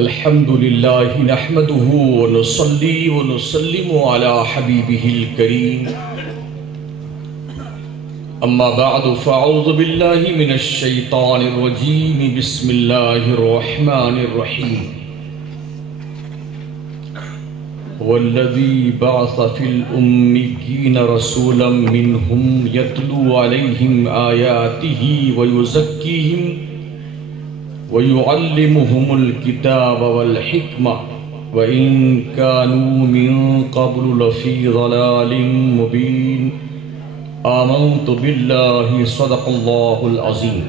الحمد لله نحمده ونصلي ونسلم على حبيبه الكريم أما بعد فأعوذ بالله من الشيطان الرجيم بسم الله الرحمن الرحيم هو الذي بعث في الأميين رسولا منهم يتلو عليهم آياته ويزكيهم ويعلمهم الكتاب والحكمة وإن كانوا من قبل لفي ضلال مبين آمنت بالله صدق الله العظيم.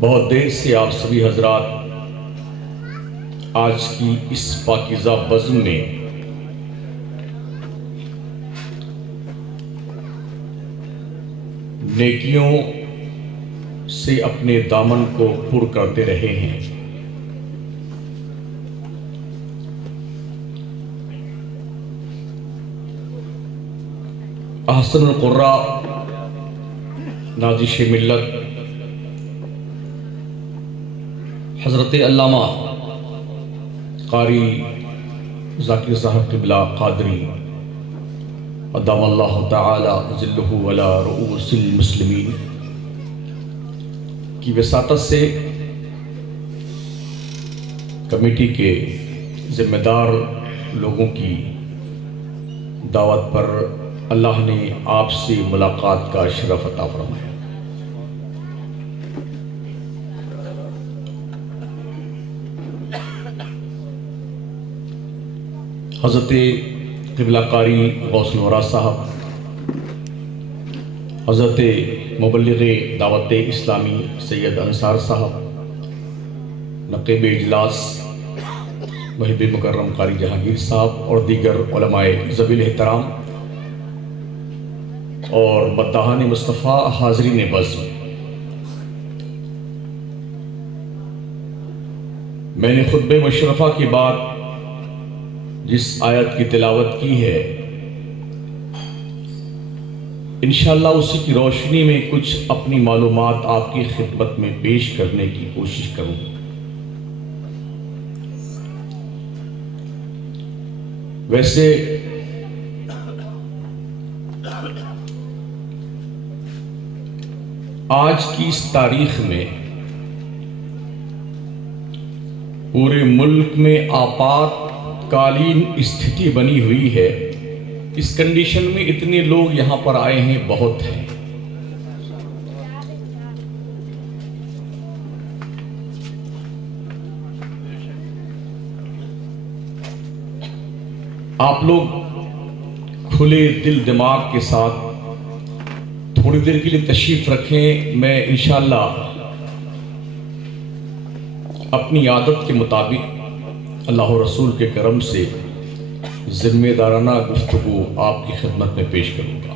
بہت دیر سے آپ سبھی حضرات آج کی اس پاکیزہ بزم میں نیکیوں سے اپنے دامن کو پر کرتے رہے ہیں. احسن القراء نازش ملت حضرت علامہ قاری ذاکر صاحب قبلہ قادری ادام اللہ تعالی ظلہ علی رؤوس المسلمین کی وساطت سے کمیٹی کے ذمہ دار لوگوں کی دعوت پر اللہ نے آپ سے ملاقات کا شرف عطا فرمایا. حضرت قبلہ قاری غوث الورا صاحب، حضرت مبلغ دعوت اسلامی سید انصار صاحب، نقیب اجلاس محب مکرم قاری جہانگیر صاحب اور دیگر علماء ذوی احترام اور مداحان مصطفیٰ حاضرین بزم، میں نے خطبہ مشرفہ کے بعد جس آیت کی تلاوت کی ہے انشاءاللہ اسی کی روشنی میں کچھ اپنی معلومات آپ کی خدمت میں پیش کرنے کی کوشش کروں. ویسے آج کی اس تاریخ میں پورے ملک میں آپات کالین استھتی بنی ہوئی ہے. اس کنڈیشن میں اتنے لوگ یہاں پر آئے ہیں بہت ہیں. آپ لوگ کھلے دل دماغ کے ساتھ تھوڑی دیر کے لیے تشریف رکھیں. میں انشاءاللہ اپنی عادت کے مطابق اللہ و رسول کے کرم سے ذمہ دارانہ گفتگو آپ کی خدمت میں پیش کروں گا.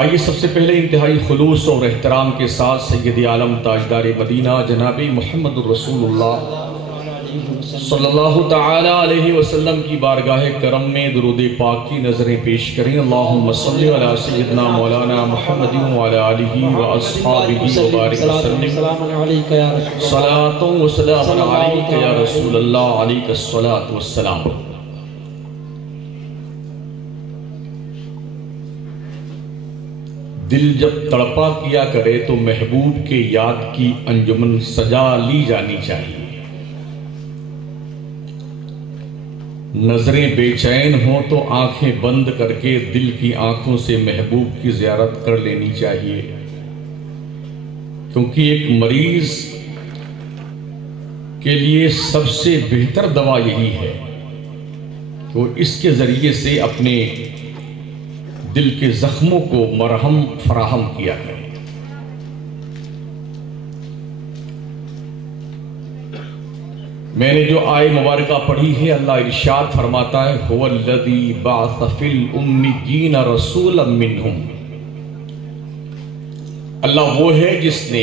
آئیے سب سے پہلے انتہائی خلوص اور احترام کے ساتھ سید عالم تاجدار مدینہ جناب محمد الرسول اللہ صلی اللہ تعالی علیہ وسلم کی بارگاہ کرم میں درود پاک کی نظریں پیش کریں. اللہم صلی علی سیدنا مولانا محمد وعلی آلہ واصحابہ وبارک وسلم. صلاۃ و سلام علیک یا رسول اللہ علیک الصلاۃ والسلام. دل جب تڑپا کیا کرے تو محبوب کے یاد کی انجمن سجا لی جانی چاہیے. نظریں بے چین ہوں تو آنکھیں بند کر کے دل کی آنکھوں سے محبوب کی زیارت کر لینی چاہیے. کیونکہ ایک مریض کے لیے سب سے بہتر دوا یہی ہے کہ وہ اس کے ذریعے سے اپنے دل کے زخموں کو مرہم فراہم کیا کرے. میں نے جو آیت مبارکہ پڑھی ہے اللہ ارشاد فرماتا ہے هو الذی بعث فی الامیین رسولا منہم. اللہ وہ ہے جس نے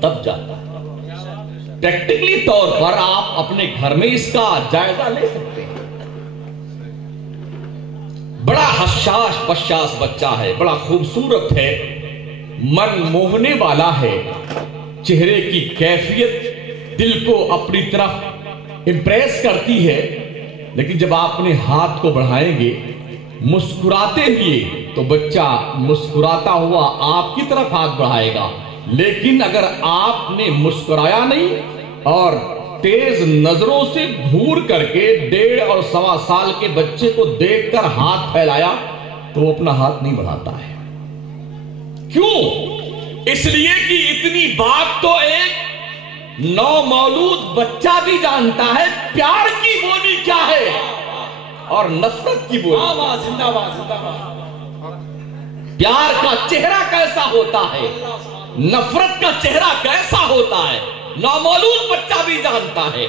تب جاتا ہے۔ پریکٹیکلی طور پر آپ اپنے گھر میں اس کا جائزہ لے سکتے ہیں۔ بڑا حساس بشاس بچہ ہے، بڑا خوبصورت ہے، من موہنے والا ہے، چہرے کی کیفیت دل کو اپنی طرف امپریس کرتی ہے، لیکن جب آپ اپنے ہاتھ کو بڑھائیں گے مسکراتے ہوئے تو بچہ مسکراتا ہوا آپ کی طرف ہاتھ بڑھائے گا، لیکن اگر آپ نے مسکرایا نہیں اور تیز نظروں سے گھور کر کے 1.5 اور 1.25 سال کے بچے کو دیکھ کر ہاتھ پھیلایا تو وہ اپنا ہاتھ نہیں بڑھاتا ہے۔ کیوں؟ اس لیے کہ اتنی بات تو ایک نومولود بچہ بھی جانتا ہے، پیار کی بولی کیا ہے اور نفرت کی بولی۔ پیار کا چہرہ کیسا ہوتا ہے، نفرت کا چہرہ کیسا ہوتا ہے، نومولود بچہ بھی جانتا ہے۔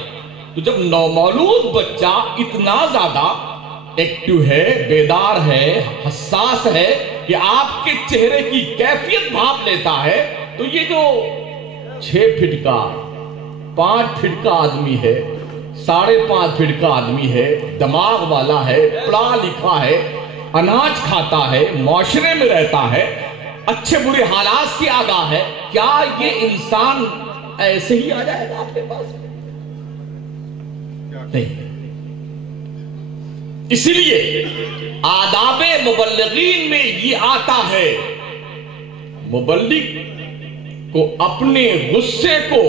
تو جب نومولود بچہ اتنا زیادہ ایکٹیو ہے، بیدار ہے، حساس ہے کہ آپ کے چہرے کی کیفیت بھاپ لیتا ہے، تو یہ جو 6 فٹ کا 5 فٹ کا آدمی ہے، 5.5 فٹ کا آدمی ہے، دماغ والا ہے، پڑھا لکھا ہے، اناج کھاتا ہے، معاشرے میں رہتا ہے، اچھے برے حالات سے آگاہ ہے، کیا یہ انسان ایسے ہی آ جائے گا آپ کے پاس؟ نہیں۔ اسی لیے آداب مبلغین میں یہ آتا ہے، مبلغ کو اپنے غصے کو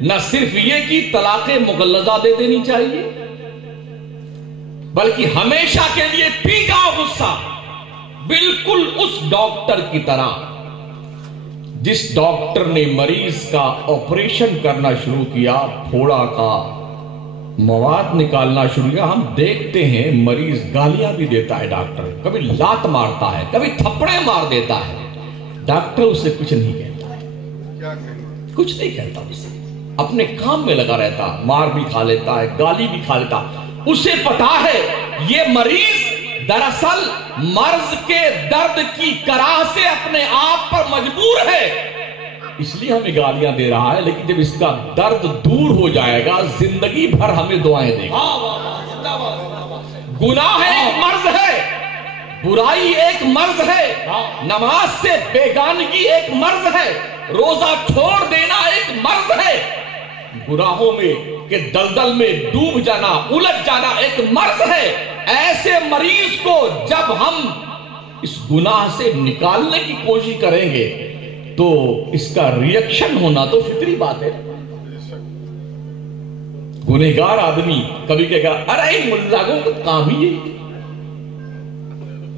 نہ صرف یہ کہ طلاق مغلظہ دے دینی چاہیے، بلکہ ہمیشہ کے لیے پی جاؤ غصہ، بالکل اس ڈاکٹر کی طرح جس ڈاکٹر نے مریض کا آپریشن کرنا شروع کیا، پھوڑا کا مواد نکالنا شروع کیا، ہم دیکھتے ہیں مریض گالیاں بھی دیتا ہے، ڈاکٹر کبھی لات مارتا ہے، کبھی تھپڑے مار دیتا ہے، ڈاکٹر اسے کچھ نہیں کہتا ہے، کچھ نہیں کہتا، اسے اپنے کام میں لگا رہتا، مار بھی کھا لیتا ہے، گالی بھی کھا لیتا، اسے پتا ہے یہ مریض دراصل مرض کے درد کی کراہ سے اپنے آپ پر مجبور ہے، اس لیے ہمیں گالیاں دے رہا ہے، لیکن جب اس کا درد دور ہو جائے گا زندگی بھر ہمیں دعائیں دے گا۔ گناہ ایک مرض ہے، برائی ایک مرض ہے، نماز سے بیگانگی ایک مرض ہے، روزہ چھوڑ دینا ایک مرض ہے، گناہوں میں کہ دلدل میں ڈوب جانا، الجھ جانا ایک مرض ہے۔ ایسے مریض کو جب ہم اس گناہ سے نکالنے کی کوشش کریں گے تو اس کا ریئیکشن ہونا تو فطری بات ہے۔ گنہگار آدمی کبھی کہے گا ارے ان ملاگوں کا کام ہی یہی،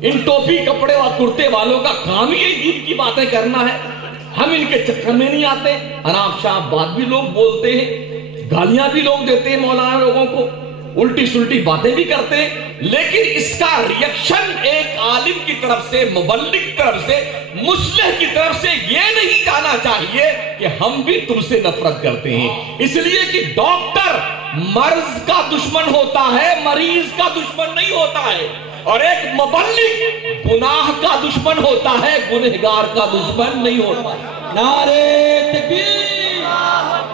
ان ٹوپی کپڑے اور کرتے والوں کا کام ہی یہی دین کی باتیں کرنا ہے، ہم ان کے چکر میں نہیں آتے۔ اناپ شاپ بات بھی لوگ بولتے ہیں، گالیاں بھی لوگ دیتے ہیں مولانا لوگوں کو، الٹی سلٹی باتیں بھی کرتے ہیں، لیکن اس کا ریئیکشن ایک عالم کی طرف سے، مبلغ کی طرف سے، مصلح کی طرف سے یہ نہیں جانا چاہیے کہ ہم بھی تم سے نفرت کرتے ہیں، اس لیے کہ ڈاکٹر مرض کا دشمن ہوتا ہے، مریض کا دشمن نہیں ہوتا ہے، اور ایک مبلغ گناہ کا دشمن ہوتا ہے، گنہگار کا دشمن نہیں ہوتا ہے۔ نعرے تکبیر،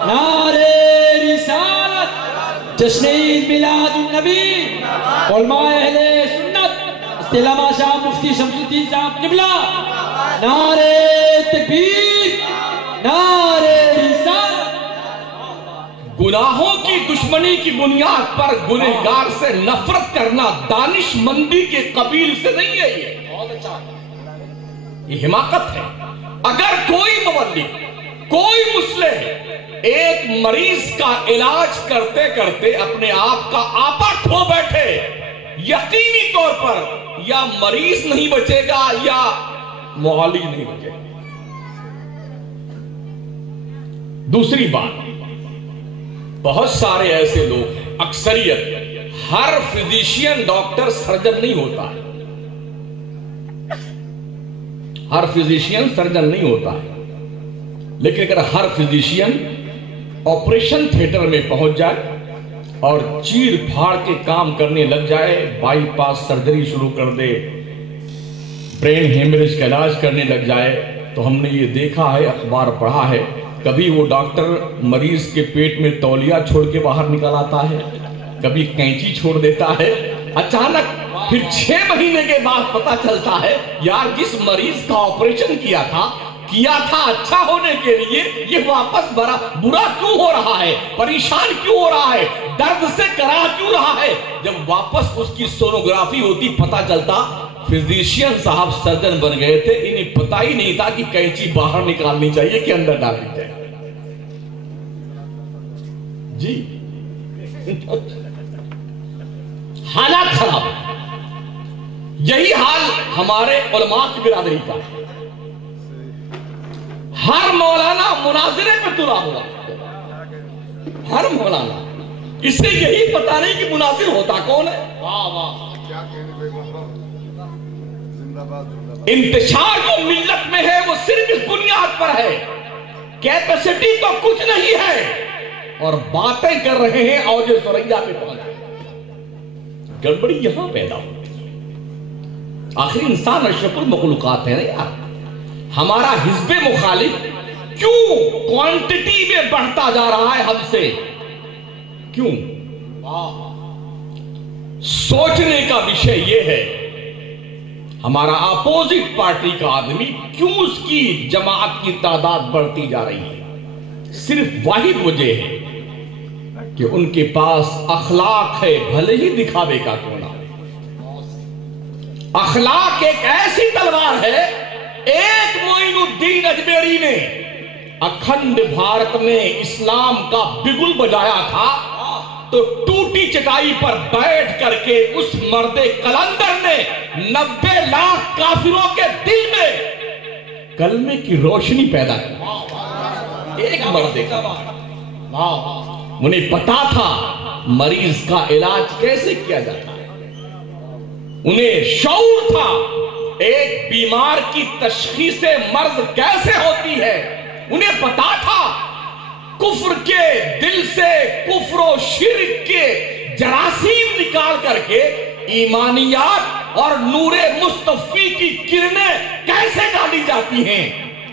نعرے رسالت، جشن عید میلاد النبی، علماء اہل سنت، استعلامہ شاہ مفتی شمس الدین صاحب قبلہ، نعرے تکبیر، نعرے رسالت۔ گناہوں کی دشمنی کی بنیاد پر گنہگار سے نفرت کرنا دانش مندی کے قبیل سے نہیں ہے، یہ حماقت ہے۔ اگر کوئی مبلغ، کوئی مصلح ایک مریض کا علاج کرتے کرتے اپنے آپ کا آپا کھو بیٹھے، یقینی طور پر یا مریض نہیں بچے گا یا معالج نہیں بچے گا۔ دوسری بات، بہت سارے ایسے لوگ ہیں، اکثریت، ہر فزیشین ڈاکٹر سرجن نہیں ہوتا ہے، ہر فزیشین سرجن نہیں ہوتا ہے، لیکن اگر ہر فزیشین آپریشن تھیٹر میں پہنچ جائے اور چیر پھاڑ کے کام کرنے لگ جائے، بائی پاس سرجری شروع کر دے، برین ہیمریج کا علاج کرنے لگ جائے، تو ہم نے یہ دیکھا ہے، اخبار پڑھا ہے کبھی وہ ڈاکٹر مریض کے پیٹ میں تولیہ چھوڑ کے باہر نکل آتا ہے، کبھی کینچی چھوڑ دیتا ہے، اچانک پھر 6 مہینے کے بعد پتا چلتا ہے یار جس مریض کا آپریشن کیا تھا اچھا ہونے کے لیے، یہ واپس برا کیوں ہو رہا ہے، پریشان کیوں ہو رہا ہے، درد سے کرا کیوں رہا ہے۔ جب واپس اس کی سونوگرافی ہوتی پتا چلتا فزیشین صاحب سرجن بن گئے تھے، انہیں پتا ہی نہیں تھا کہ کینچی باہر نکالنی چاہیے کہ اندر ڈالنی چاہیے۔ جی حالات خراب، یہی حال ہمارے علماء کی برادری کا ہے۔ ہر مولانا مناظرے پہ تلا ہوا، ہر مولانا، اسے یہی پتا نہیں کہ مناظر ہوتا کون ہے۔ انتشار جو ملت میں ہے وہ صرف اس بنیاد پر ہے، کیپیسٹی تو کچھ نہیں ہے اور باتیں کر رہے ہیں اوج ثریا پہ پہنچ۔ گڑبڑی یہاں پیدا ہوتی ہے۔ آخری انسان اشرف المخلوقات ہے نا یار۔ ہمارا حزب مخالف کیوں کوانٹٹی میں بڑھتا جا رہا ہے ہم سے؟ کیوں؟ سوچنے کا وشے یہ ہے، ہمارا اپوزٹ پارٹی کا آدمی کیوں اس کی جماعت کی تعداد بڑھتی جا رہی ہے؟ صرف واحد وجہ ہے کہ ان کے پاس اخلاق ہے، بھلے ہی دکھاوے کا کیوں نہ ہو۔ اخلاق ایک ایسی تلوار ہے، ایک معین الدین اجمیری نے اکھنڈ بھارت میں اسلام کا بگل بجایا تھا تو ٹوٹی چٹائی پر بیٹھ کر کے اس مرد قلندر نے 90 لاکھ کافروں کے دل میں کلمے کی روشنی پیدا کی۔ ایک مرد کا، انہیں پتا تھا مریض کا علاج کیسے کیا جاتا ہے، انہیں شعور تھا ایک بیمار کی تشخیص مرض کیسے ہوتی ہے، انہیں پتا تھا کفر کے دل سے کفر و شرک کے جراثیم نکال کر کے ایمانیات اور نور مصطفی کی کرنیں کیسے ڈالی جاتی ہیں۔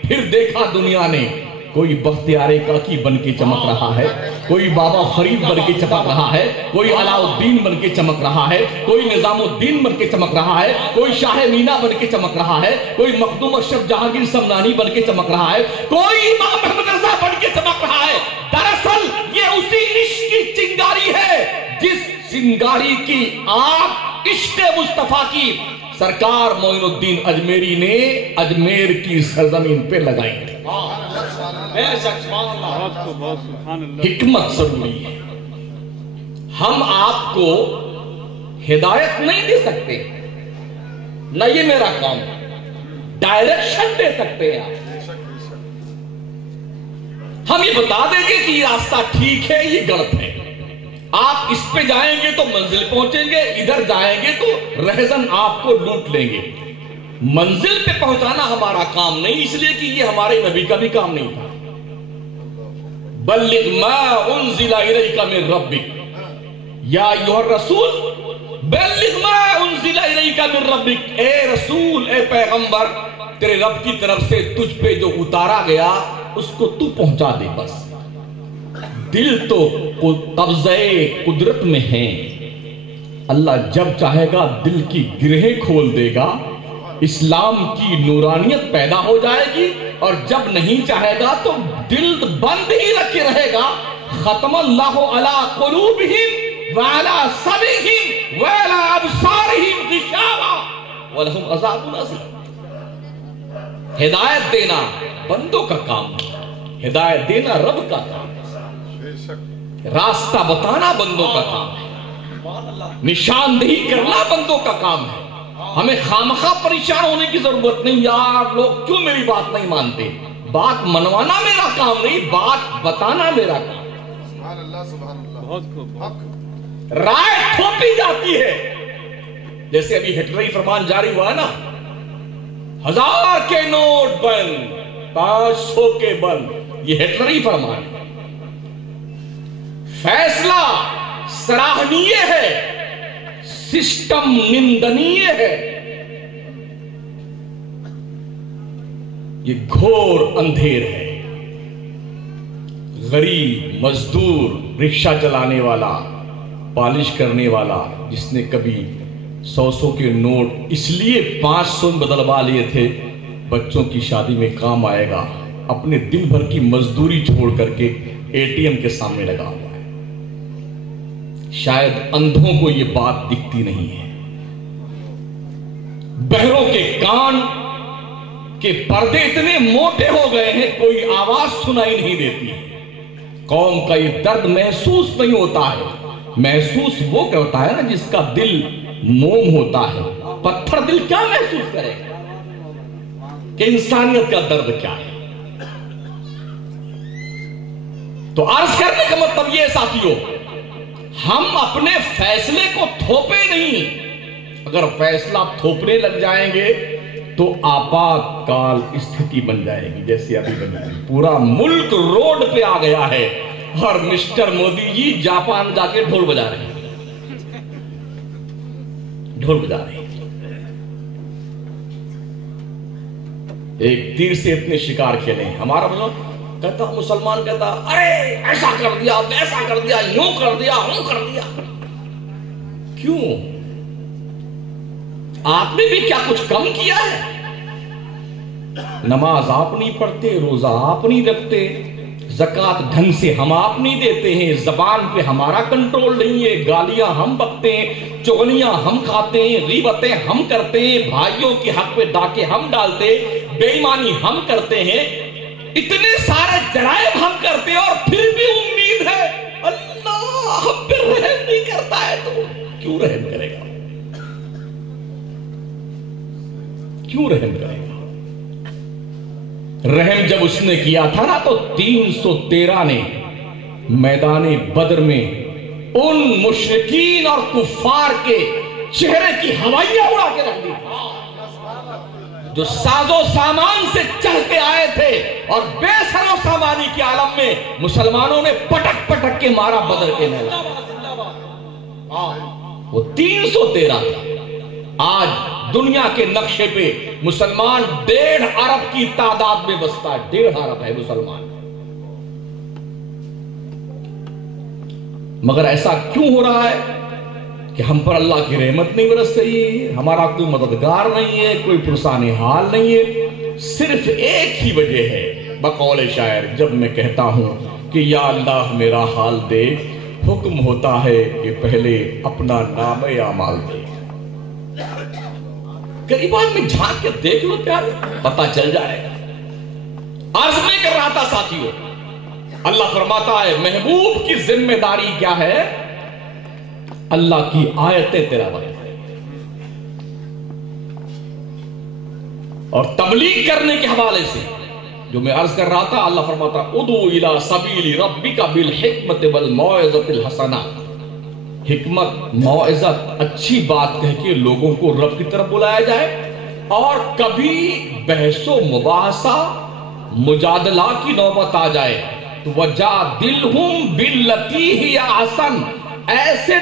پھر دیکھا دنیا نے کوئی بختیار کاکی بن کے چمک رہا ہے، کوئی بابا فرید بن کے چمک رہا ہے، کوئی علاء الدین بن کے چمک رہا ہے، کوئی نظام الدین بن کے چمک رہا ہے، کوئی شاہ مینا بن کے چمک رہا ہے، کوئی مخدوم اشرف جہانگیر سمنانی بن کے چمک رہا ہے، کوئی امام محمد رضا بن کے چمک رہا ہے۔ دراصل یہ اسی عشق کی چنگاری ہے جس چنگاری کی آگ عشق مصطفیٰ کی سرکار معین الدین اجمیری نے اجمیر کی سرزمین پہ لگائی تھی۔ حکمت ضروری ہے۔ ہم آپ کو ہدایت نہیں دے سکتے، نہ یہ میرا کام ہے، ڈائریکشن دے سکتے ہیں آپ۔ ہم یہ بتا دیں گے کہ یہ راستہ ٹھیک ہے، یہ غلط ہے، آپ اس پہ جائیں گے تو منزل پہنچیں گے، ادھر جائیں گے تو رہزن آپ کو لوٹ لیں گے۔ منزل پہ پہنچانا ہمارا کام نہیں، اس لیے کہ یہ ہمارے نبی کا بھی کام نہیں تھا۔ بلغ ما انزل الیک من ربک یا ایھا الرسول بلغ ما انزل الیک من ربک، اے رسول، اے پیغمبر، تیرے رب کی طرف سے تجھ پہ جو اتارا گیا اس کو تو پہنچا دے بس۔ دل تو قبضہ قدرت میں ہے، اللہ جب چاہے گا دل کی گرہیں کھول دے گا، اسلام کی نورانیت پیدا ہو جائے گی، اور جب نہیں چاہے گا تو دل بند ہی رکھے رہے گا۔ ختم اللہ علی قلوبہم وعلی سمعہم وعلی ابصارہم غشاوہ ولہم عذاب عظیم۔ ہدایت دینا بندوں کا کام ہے، ہدایت دینا رب کا کام ہے، راستہ بتانا بندوں کا کام ہے، نشاندہی کرنا بندوں کا کام ہے۔ ہمیں خامخواہ پریشان ہونے کی ضرورت نہیں، یار لوگ کیوں میری بات نہیں مانتے۔ بات منوانا میرا کام نہیں، بات بتانا میرا کام۔ سبحان اللہ، سبحان اللہ، بہت خوب۔ رائے تھوپی جاتی ہے، جیسے ابھی ہٹلری فرمان جاری ہوا ہے نا، 1000 کے نوٹ بند، 500 کے بند، یہ ہٹلری فرمان ہے۔ فیصلہ سراہنیہ ہے، سسٹم نندنیہ ہے، یہ گھور اندھیر ہے۔ غریب مزدور رکشہ چلانے والا پالش کرنے والا جس نے کبھی 100 کے نوٹ اس لیے 500 بدلوا لیے تھے بچوں کی شادی میں کام آئے گا، اپنے دن بھر کی مزدوری چھوڑ کر کے ATM کے سامنے لگا ہوا ہے۔ شاید اندھوں کو یہ بات دکھتی نہیں ہے، بہروں کے کان کے پردے اتنے موٹے ہو گئے ہیں کوئی آواز سنائی نہیں دیتی، قوم کا یہ درد محسوس نہیں ہوتا ہے۔ محسوس وہ کیا ہوتا ہے نا جس کا دل موم ہوتا ہے، پتھر دل کیا محسوس کرے گا کہ انسانیت کا درد کیا ہے۔ تو عرض کرنے کا مطلب یہ ساتھیوں، ہم اپنے فیصلے کو تھوپے نہیں، اگر فیصلہ تھوپنے لگ جائیں گے تو آپات کال استھتی بن جائے گی، جیسے ابھی بن گئی۔ پورا ملک روڈ پہ آ گیا ہے اور مسٹر مودی جی جاپان جا کے ڈھول بجا رہے ہیں، ڈھول بجا رہے ہیں۔ ایک تیر سے اتنے شکار کھیلے ہیں۔ ہمارا کہتا مسلمان کہتا ارے ایسا کر دیا ویسا کر دیا یوں کر دیا ہوں کر دیا۔ کیوں؟ آپ نے بھی کیا کچھ کم کیا ہے؟ نماز آپ نہیں پڑھتے، روزہ آپ نہیں رکھتے، زکوٰۃ ڈھنگ سے ہم آپ نہیں دیتے ہیں، زبان پہ ہمارا کنٹرول نہیں ہے، گالیاں ہم بکتے ہیں، چغلیاں ہم کھاتے ہیں، غیبتیں ہم کرتے ہیں، بھائیوں کے حق پہ ڈاکے ہم ڈالتے، بے ایمانی ہم کرتے ہیں، اتنے سارے جرائم ہم کرتے ہیں، اور پھر بھی امید ہے اللہ ہم پہ رحم نہیں کرتا ہے۔ تو کیوں رحم کرے گا؟ کیوں رحم کرے گا؟ رحم جب اس نے کیا تھا نا تو 313 نے میدان بدر میں ان مشرکین اور کفار کے چہرے کی ہوائیاں اڑا کے رکھ دی، جو ساز و سامان سے چڑھ کے آئے تھے اور بے سر و سامانی کے عالم میں مسلمانوں نے پٹک پٹک کے مارا بدر کے میدان۔ وہ 313 تھا۔ آج دنیا کے نقشے پہ مسلمان 1.5 ارب کی تعداد میں بستا ہے، 1.5 ارب ہے مسلمان۔ مگر ایسا کیوں ہو رہا ہے کہ ہم پر اللہ کی رحمت نہیں برس رہی، ہمارا کوئی مددگار نہیں ہے، کوئی پرسان حال نہیں ہے؟ صرف ایک ہی وجہ ہے، بقول شاعر جب میں کہتا ہوں کہ یا اللہ میرا حال دے، حکم ہوتا ہے کہ پہلے اپنا نام اعمال دے۔ قریبان میں جھانک کے دیکھ لو پیارے، پتہ چل جائے گا۔ عرض میں کر رہا تھا ساتھیوں، اللہ فرماتا ہے محبوب کی ذمہ داری کیا ہے؟ اللہ کی آیتیں تلاوت کریں اور تبلیغ کرنے کے حوالے سے جو میں عرض کر رہا تھا، اللہ فرماتا ادعو الی سبیل ربک بالحکمت والموعظۃ الحسنہ۔ حکمت، موعظت، اچھی بات کہہ کے لوگوں کو رب کی طرف بلایا جائے، اور کبھی بحث و مباحثہ مجادلہ کی نوبت آ جائے تو وجادلہم باللتی ہی احسن، ایسے